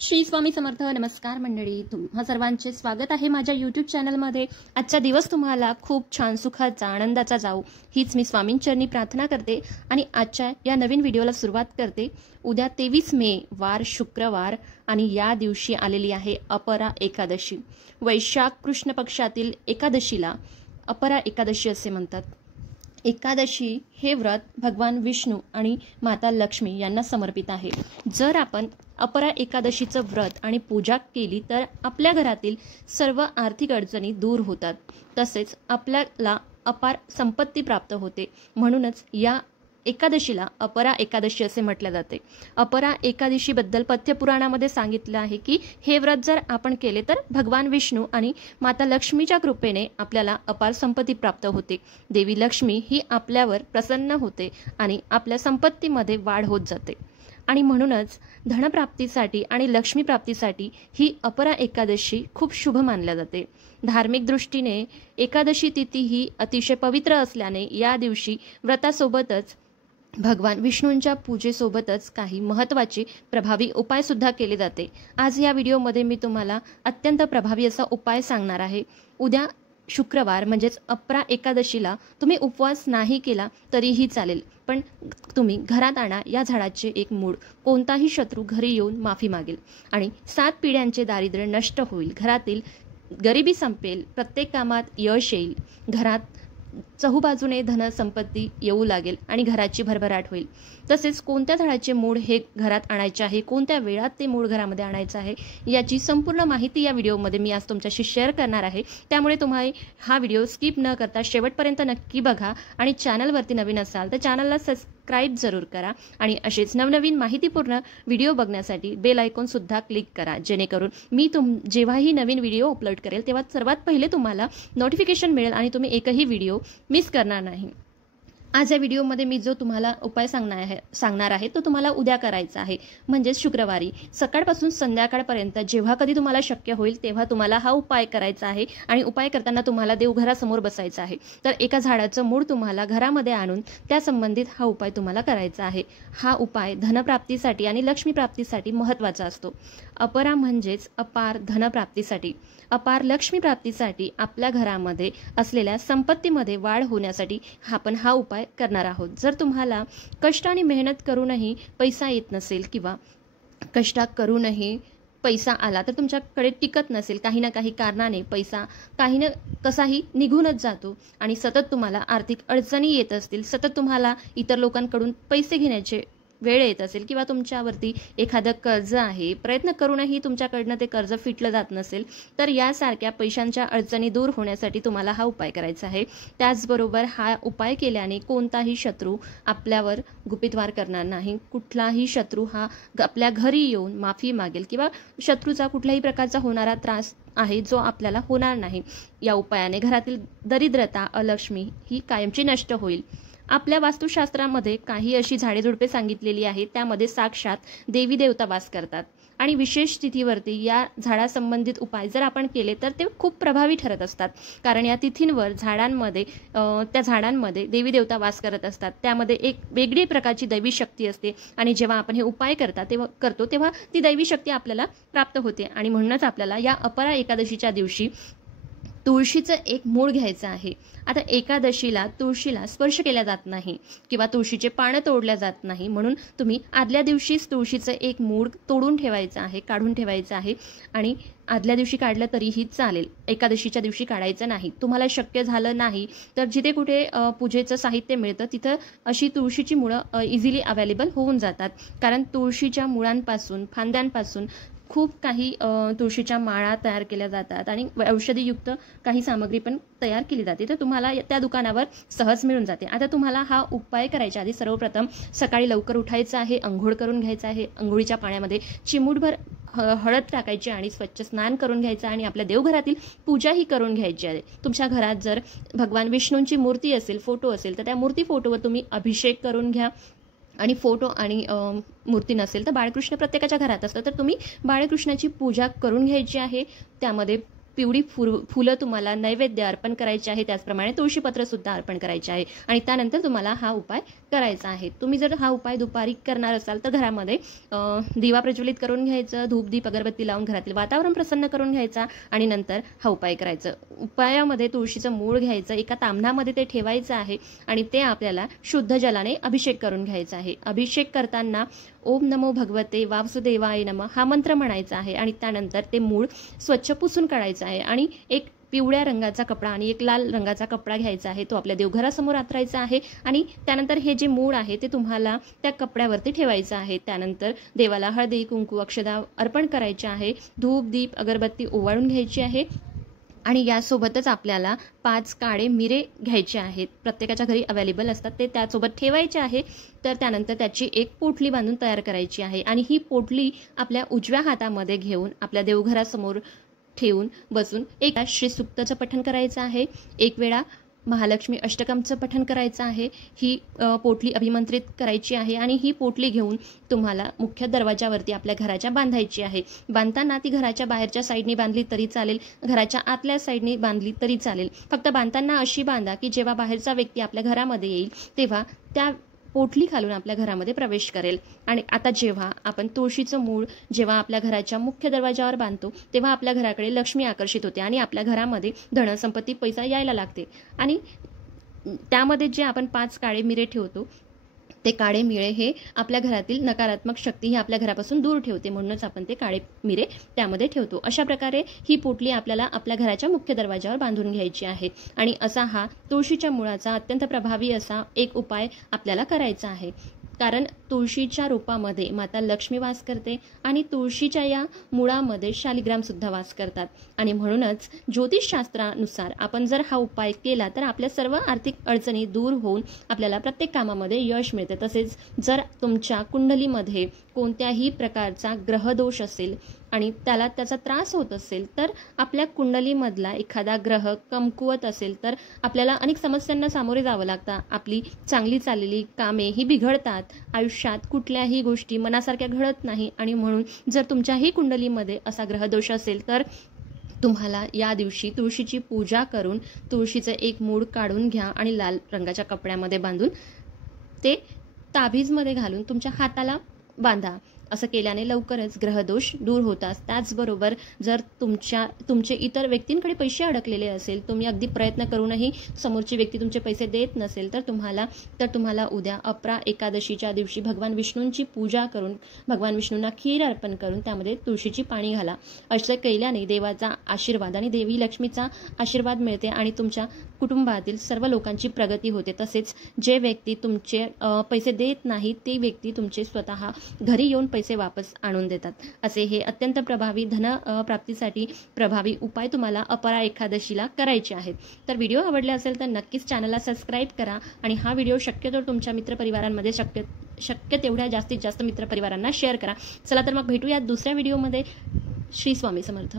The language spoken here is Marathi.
श्री स्वामी समर्थ. नमस्कार मंडळी, तुम्हा सर्वांचे स्वागत आहे माझ्या यूट्यूब चॅनलमध्ये. आजचा दिवस तुम्हाला खूप छान सुखाचा आनंदाचा जाऊ हीच मी स्वामींचरणी प्रार्थना करते आणि आजच्या या नवीन व्हिडिओला सुरुवात करते. उद्या 23 मे वार शुक्रवार आणि या दिवशी आलेली आहे अपरा एकादशी. वैशाख कृष्ण पक्षातील एकादशीला अपरा एकादशी असे म्हणतात. एकादशी हे व्रत भगवान विष्णू आणि माता लक्ष्मी यांना समर्पित आहे. जर आपण अपरा एकादशीचं व्रत आणि पूजा केली तर आपल्या घरातील सर्व आर्थिक अडचणी दूर होतात, तसेच आपल्याला अपार संपत्ती प्राप्त होते. म्हणूनच या एकादशीला अपरा एकादशी असे म्हटले जाते. अपरा एकादशीबद्दल पद्यपुराणामध्ये सांगितलं आहे की हे व्रत जर आपण केले तर भगवान विष्णू आणि माता लक्ष्मीच्या कृपेने आपल्याला अपार संपत्ती प्राप्त होते. देवी लक्ष्मी ही आपल्यावर प्रसन्न होते आणि आपल्या संपत्तीमध्ये वाढ होत जाते. आणि म्हणूनच धनप्राप्तीसाठी आणि लक्ष्मी प्राप्तीसाठी ही अपरा एकादशी खूप शुभ मानल्या जाते. धार्मिक दृष्टीने एकादशी तिथी ही अतिशय पवित्र असल्याने या दिवशी व्रतासोबतच भगवान विष्णूंच्या पूजेसोबतच काही महत्त्वाचे प्रभावी उपाय सुद्धा केले जाते. आज या व्हिडिओमध्ये मी तुम्हाला अत्यंत प्रभावी असा उपाय सांगणार आहे. उद्या शुक्रवार म्हणजेच अपरा एकादशीला तुम्ही उपवास नाही केला तरीही चालेल, पण तुम्ही घरात आणा या झाडाचे एक मूळ. कोणताही शत्रू घरी येऊन माफी मागेल आणि 7 पिढ्यांचे दारिद्र्य नष्ट होईल. घरातील गरिबी संपेल, प्रत्येक कामात यश येईल, घरात चहूबाजूने धन संपत्ती येऊ लागेल आणि घराची भरभराट होईल. तसेच कोणत्या झाडाचे मूळ हे घरात आणायचे आहे, कोणत्या वेळात ते मूळ घरामध्ये आणायचं आहे याची संपूर्ण माहिती या व्हिडिओमध्ये मी आज तुमच्याशी शेअर करणार आहे. त्यामुळे तुम्ही हा व्हिडिओ स्किप न करता शेवटपर्यंत नक्की बघा आणि चॅनलवरती नवीन असाल तर चॅनलला सबस्क्राईब जरूर करा आणि असेच नवनवीन माहितीपूर्ण व्हिडिओ बघण्यासाठी बेल आयकॉन सुद्धा क्लिक करा, जेणेकरून मी जेव्हाही नवीन व्हिडिओ अपलोड करेल तेव्हा सर्वात पहिले तुम्हाला नोटिफिकेशन मिळेल आणि तुम्ही एकही व्हिडिओ मिस करणार नाही. आज या व्हिडिओमध्ये मी जो तुम्हाला उपाय सांगणार आहे तो तुम्हाला उद्या करायचा आहे, म्हणजेच शुक्रवारी सकाळपासून संध्याकाळपर्यंत जेव्हा कधी तुम्हाला शक्य होईल तेव्हा तुम्हाला हा उपाय करायचा आहे. आणि उपाय करताना तुम्हाला देवघरासमोर बसायचं आहे. तर एका झाडाचं मूळ तुम्हाला घरामध्ये आणून त्या संबंधित हा उपाय तुम्हाला करायचा आहे. हा उपाय धनप्राप्तीसाठी आणि लक्ष्मी प्राप्तीसाठी महत्त्वाचा असतो. अपरा म्हणजेच अपार धनप्राप्तीसाठी, अपार लक्ष्मी प्राप्तीसाठी, आपल्या घरामध्ये असलेल्या संपत्तीमध्ये वाढ होण्यासाठी आपण हा उपाय करणार आहोत. जर तुम्हाला कष्ट आणि मेहनत करूनही पैसा येत नसेल किंवा कष्ट करूनही पैसा आला तर तुमच्याकडे टिकत नसेल, काही ना काही कारणाने पैसा काही ना कसाही निघूनच जातो आणि सतत तुम्हाला आर्थिक अडचणी येत असतील, सतत तुम्हाला इतर लोकांकडून पैसे घेण्याचे वेळ येत असेल किंवा तुमच्यावरती एखादं कर्ज आहे, प्रयत्न करूनही तुमच्याकडनं ते कर्ज फिटलं जात नसेल, तर यासारख्या पैशांच्या अडचणी दूर होण्यासाठी तुम्हाला हा उपाय करायचा आहे. त्याचबरोबर हा उपाय केल्याने कोणताही शत्रू आपल्यावर गुपितवार करणार नाही. कुठलाही शत्रू हा आपल्या घरी येऊन माफी मागेल किंवा शत्रूचा कुठल्याही प्रकारचा होणारा त्रास आहे जो आपल्याला होणार नाही. या उपायाने घरातील दरिद्रता, अलक्ष्मी ही कायमची नष्ट होईल. आपल्या वास्तुशास्त्रामध्ये काही अशी झाडेझुडपे सांगितलेली आहेत, त्यामध्ये साक्षात देवी देवता वास करतात आणि विशेष तिथीवरती या झाडासंबंधित उपाय जर आपण केले तर ते खूप प्रभावी ठरत असतात. कारण या तिथींवर त्या झाडांमध्ये देवी देवता वास करत असतात. त्यामध्ये एक वेगळी प्रकारची दैवी शक्ती असते आणि जेव्हा आपण हे उपाय करतो तेव्हा ती दैवी शक्ती आपल्याला प्राप्त होते. आणि म्हणूनच आपल्याला या अपरा एकादशीच्या दिवशी तुळशीचं एक मूळ घ्यायचं आहे. आता एकादशीला तुळशीला स्पर्श केला जात नाही किंवा तुळशीचे पानं तोडल्या जात नाही, म्हणून तुम्ही आदल्या दिवशीच तुळशीचं एक मूळ तोडून ठेवायचं आहे, काढून ठेवायचं आहे. आणि आदल्या दिवशी काढलं तरीही चालेल, एकादशीच्या दिवशी काढायचं नाही. तुम्हाला शक्य झालं नाही तर जिथे कुठे पूजेचं साहित्य मिळतं तिथं अशी तुळशीची मुळं इझिली अवेलेबल होऊन जातात. कारण तुळशीच्या मुळांपासून, फांद्यांपासून खूप काही तुळशीच्या माळा तयार केल्या जातात आणि औषधीयुक्त काही सामग्री पण तयार केली जाते, तर तुम्हाला त्या दुकानावर सहज मिळून जाते. आता तुम्हाला हा उपाय करायच्या आधी सर्वप्रथम सकाळी लवकर उठायचं आहे, अंघोळ करून घ्यायचं आहे. अंघोळीच्या पाण्यामध्ये चिमूटभर हळद टाकायची आणि स्वच्छ स्नान करून घ्यायचं आणि आपल्या देवघरातील पूजाही करून घ्यायची आहे. तुमच्या घरात जर भगवान विष्णूंची मूर्ती असेल, फोटो असेल, तर त्या फोटोवर तुम्ही अभिषेक करून घ्या. आणि फोटो आणि मूर्ती नसेल तर बाळकृष्ण प्रत्येकाच्या घरात असतं, तर तुम्ही बाळकृष्णाची पूजा करून घ्यायची आहे. त्यामध्ये पिवळी फुलं तुम्हाला नैवेद्य अर्पण करायचे आहे, त्याचप्रमाणे तुळशीपत्र सुद्धा अर्पण करायचे आहे आणि त्यानंतर तुम्हाला हा उपाय करायचा आहे। तुम्ही जर हा उपाय दुपारी करणार असाल तर घरामध्ये दिवा प्रज्वलित करून घ्यायचं, धूप दीप अगरबत्ती लावून घरातील वातावरण प्रसन्न करून घ्यायचा आणि नंतर हा उपाय करायचा। उपायामध्ये तुळशीचं मूळ घ्यायचं, एका तांब्यामध्ये ते ठेवायचं आहे आणि ते आपल्याला शुद्ध जलाने अभिषेक करून घ्यायचा आहे। अभिषेक करताना ओम नमो भगवते वासुदेवाय नमः हा मंत्र म्हणायचा आहे आणि त्यानंतर ते मूळ स्वच्छ पुसून काढायचं आहे आणि एक पिवळ्या रंगाचा कपडा आणि एक लाल रंगाचा कपडा घ्यायचा आहे, तो आपल्या देवघरासमोर अंतरायचा आहे आणि त्यानंतर हे जे मूळ आहे ते तुम्हाला त्या कपड्यावरती ठेवायचं आहे। त्यानंतर देवाला हळदी कुंकू अक्षदा अर्पण करायचे आहे, धूप दीप अगरबत्ती ओवाळून घ्यायची आहे आणि यासोबतच आपल्याला 5 काळे मिरे घ्यायचे आहेत, प्रत्येकाच्या घरी अवेलेबल असतात, ते त्यासोबत ठेवायचे आहे। तर त्यानंतर त्याची एक पोटली बांधून तयार करायची आहे आणि ही पोटली आपल्या उजव्या हातामध्ये घेऊन आपल्या देवघरासमोर ठेवून बसून एक श्री सूक्ताचं पठण करायचं आहे, एक वेळा महालक्ष्मी अष्टकमचं पठण करायचं आहे। ही पोटली अभिमंत्रित करायची आहे आणि ही पोटली घेऊन तुम्हाला मुख्य दरवाजावरती आपल्या घराच्या बांधायची आहे। बांधताना ती घराच्या बाहेरच्या साईडनी बांधली तरी चालेल, घराच्या आतल्या साईडनी बांधली तरी चालेल, फक्त बांधताना अशी बांधा की जेव्हा बाहेरचा व्यक्ती आपल्या घरामध्ये येईल तेव्हा त्या पोटली खालून आपल्या घरामध्ये प्रवेश करेल। आणि आता जेव्हा आपण तुळशीचं मूळ जेव्हा आपल्या घराच्या मुख्य दरवाजावर बांधतो तेव्हा आपल्या घराकडे लक्ष्मी आकर्षित होते आणि आपल्या घरामध्ये धन संपत्ती पैसा यायला लागते आणि त्यामध्ये जे आपण 5 काळे मिरे ठेवतो ते काळे मिरे हे आपल्या घरातील नकारात्मक शक्ती ही आपल्या घरापासून दूर ठेवते, म्हणूनच आपण ते काळे मिरे त्यामध्ये ठेवतो। अशा प्रकारे ही पोटली आपल्याला आपल्या घराच्या मुख्य दरवाजावर बांधून घ्यायची आहे आणि असा हा तुळशीच्या मुळाचा अत्यंत प्रभावी असा एक उपाय आपल्याला करायचा आहे। कारण तुळशीच्या रूपामध्ये माता लक्ष्मी वास करते आणि तुळशीच्या या मुळामध्ये शालिग्राम सुद्धा वास करतात आणि म्हणूनच ज्योतिषशास्त्रानुसार आपण जर हा उपाय केला तर आपल्या सर्व आर्थिक अडचणी दूर होऊन आपल्याला प्रत्येक कामामध्ये यश मिळते। तसेच जर तुमच्या कुंडलीमध्ये कोणत्याही प्रकारचा ग्रहदोष असेल आणि त्याचा त्रास होत असेल तर आपल्या कुंडलीमधला एखादा ग्रह कमकुवत असेल तर आपल्याला अनेक समस्यांना सामोरे जावं लागतं, आपली चांगली चाललेली कामे ही बिघडतात, आयुष्यात कुठल्याही गोष्टी मनासारख्या घडत नाही आणि म्हणून जर तुमच्याही कुंडलीमध्ये असा ग्रहदोष असेल तर तुम्हाला या दिवशी तुळशीची पूजा करून तुळशीचं एक मूळ काढून घ्या आणि लाल रंगाच्या कपड्यामध्ये बांधून ते ताबीजमध्ये घालून तुमच्या हाताला बांधा। असं केल्याने लवकरच ग्रहदोष दूर होतात। त्याचबरोबर जर तुमचे इतर व्यक्तींकडे पैसे अडकलेले असेल, तुम्ही अगदी प्रयत्न करूनही समोरची व्यक्ती तुमचे पैसे देत नसेल तर तुम्हाला उद्या अपरा एकादशीच्या दिवशी भगवान विष्णूंची पूजा करून भगवान विष्णूंना खीर अर्पण करून त्यामध्ये तुळशीची पाणी घाला। असे केल्याने देवाचा आशीर्वाद आणि देवी लक्ष्मीचा आशीर्वाद मिळते आणि तुमच्या कुटुंबातील सर्व लोकांची प्रगती होते। तसेच जे व्यक्ती तुमचे पैसे देत नाही ते व्यक्ती तुमचे स्वतः घरी येऊन पैसे वापस आणून देतात। असे हे अत्यंत प्रभावी धन प्राप्तीसाठी प्रभावी उपाय तुम्हाला अपरा एकादशीला करायचे आहेत। तर व्हिडिओ आवडला असेल तर नक्कीच चॅनलला सबस्क्राईब करा आणि हा व्हिडिओ शक्यतो तुमच्या मित्रपरिवारांमध्ये शक्य तेवढ्या जास्तीत जास्त मित्रपरिवारांना शेअर करा। चला तर मग भेटूया दुसऱ्या व्हिडिओमध्ये। श्री स्वामी समर्थ।